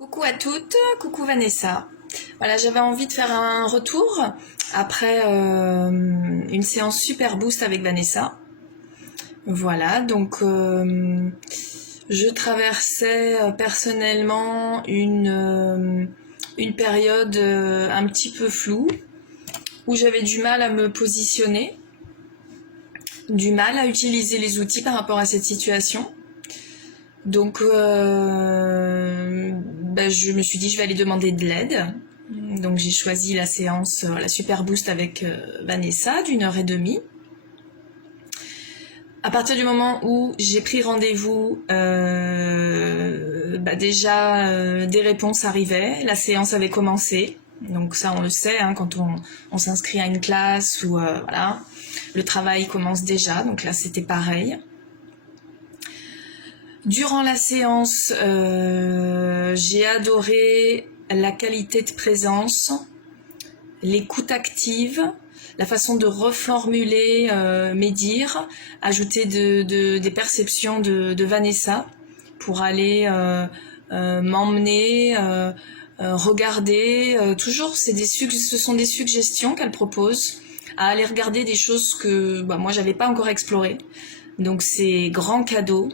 Coucou à toutes, coucou Vanessa. Voilà, j'avais envie de faire un retour après une séance super boost avec Vanessa. Voilà, donc je traversais personnellement une période un petit peu floue où j'avais du mal à me positionner, du mal à utiliser les outils par rapport à cette situation. Donc, je me suis dit, je vais aller demander de l'aide. Donc, j'ai choisi la séance, la Super Boost avec Vanessa d'1 h 30. À partir du moment où j'ai pris rendez-vous, des réponses arrivaient, la séance avait commencé. Donc ça, on le sait, hein, quand on s'inscrit à une classe ou voilà, le travail commence déjà. Donc là, c'était pareil. Durant la séance, j'ai adoré la qualité de présence, l'écoute active, la façon de reformuler mes dires, ajouter des perceptions de Vanessa pour aller m'emmener, regarder. Toujours, ce sont des suggestions qu'elle propose, à aller regarder des choses que moi, j'avais pas encore explorées. Donc, c'est grand cadeau.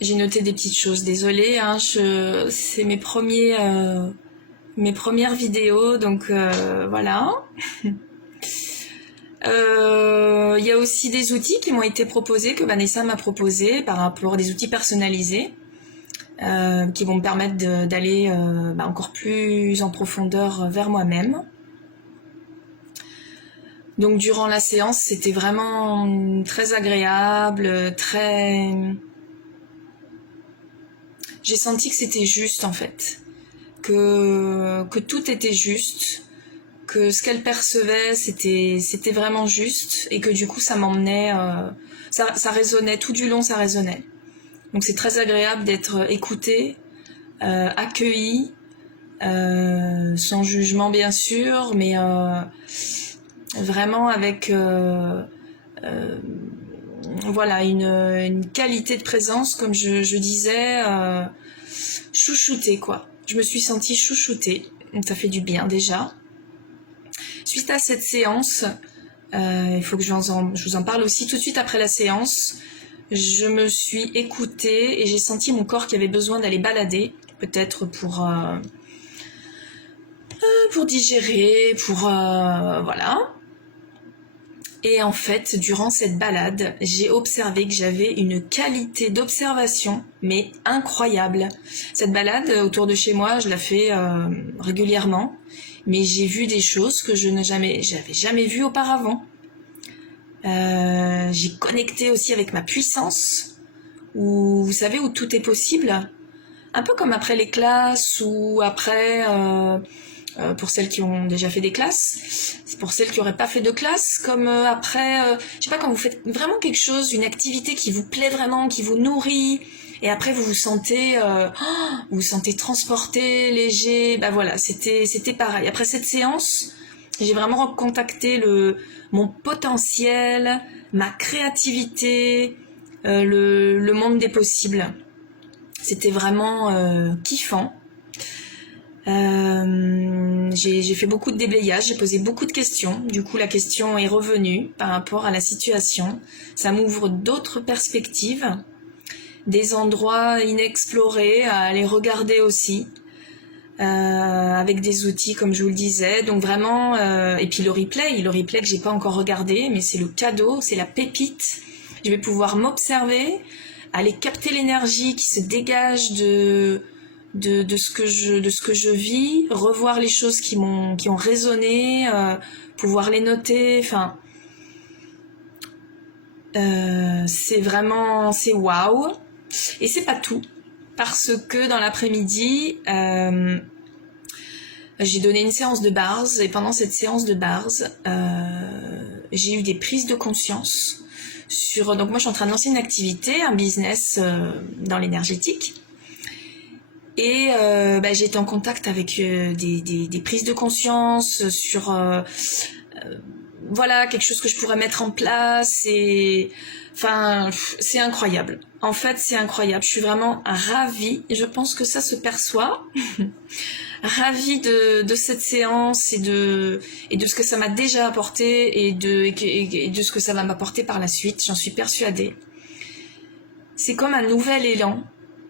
J'ai noté des petites choses, désolée, hein, c'est mes premières vidéos, donc voilà. Il y a aussi des outils qui m'ont été proposés, que Vanessa m'a proposé par rapport à des outils personnalisés, qui vont me permettre d'aller encore plus en profondeur vers moi-même. Donc durant la séance, c'était vraiment très agréable, J'ai senti que c'était juste en fait, que tout était juste, que ce qu'elle percevait c'était vraiment juste et que du coup ça m'emmenait, ça résonnait tout du long, ça résonnait. Donc c'est très agréable d'être écoutée, accueillie, sans jugement bien sûr, mais vraiment avec voilà une qualité de présence, comme je disais, chouchoutée quoi. Je me suis sentie chouchoutée, ça fait du bien déjà. Suite à cette séance, il faut que je vous en parle aussi tout de suite après la séance. Je me suis écoutée et j'ai senti mon corps qui avait besoin d'aller balader, peut-être pour digérer, voilà. Et en fait, durant cette balade, j'ai observé que j'avais une qualité d'observation, mais incroyable. Cette balade autour de chez moi, je la fais régulièrement, mais j'ai vu des choses que j'avais jamais vues auparavant. J'ai connecté aussi avec ma puissance, où vous savez, où tout est possible. Un peu comme après les classes ou après... pour celles qui ont déjà fait des classes, c'est pour celles qui n'auraient pas fait de classe, comme après, je sais pas, quand vous faites vraiment quelque chose, une activité qui vous plaît vraiment, qui vous nourrit, et après vous vous sentez transporté, léger, voilà, c'était pareil. Après cette séance, j'ai vraiment recontacté mon potentiel, ma créativité, le monde des possibles. C'était vraiment kiffant. J'ai fait beaucoup de déblayage, j'ai posé beaucoup de questions. Du coup, la question est revenue par rapport à la situation. Ça m'ouvre d'autres perspectives, des endroits inexplorés à aller regarder aussi, avec des outils comme je vous le disais. Donc vraiment, et puis le replay que j'ai pas encore regardé, mais c'est le cadeau, c'est la pépite. Je vais pouvoir m'observer, aller capter l'énergie qui se dégage de ce que je vis, revoir les choses qui ont résonné, pouvoir les noter, enfin c'est waouh. Et c'est pas tout, parce que dans l'après-midi j'ai donné une séance de bars, et pendant cette séance de bars j'ai eu des prises de conscience donc moi je suis en train de lancer une activité, un business dans l'énergétique. Et j'ai été en contact avec des prises de conscience sur voilà, quelque chose que je pourrais mettre en place et enfin, c'est incroyable. En fait, c'est incroyable. Je suis vraiment ravie. Je pense que ça se perçoit. Ravie de cette séance et de ce que ça m'a déjà apporté et de ce que ça va m'apporter par la suite. J'en suis persuadée. C'est comme un nouvel élan.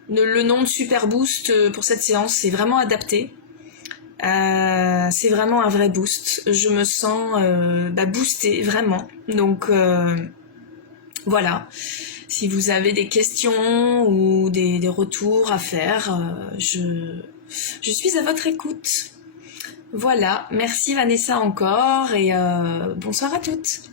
Le nom de Super Boost pour cette séance, c'est vraiment adapté. C'est vraiment un vrai boost. Je me sens boostée, vraiment. Donc voilà. Si vous avez des questions ou des retours à faire, je suis à votre écoute. Voilà. Merci Vanessa encore et bonsoir à toutes.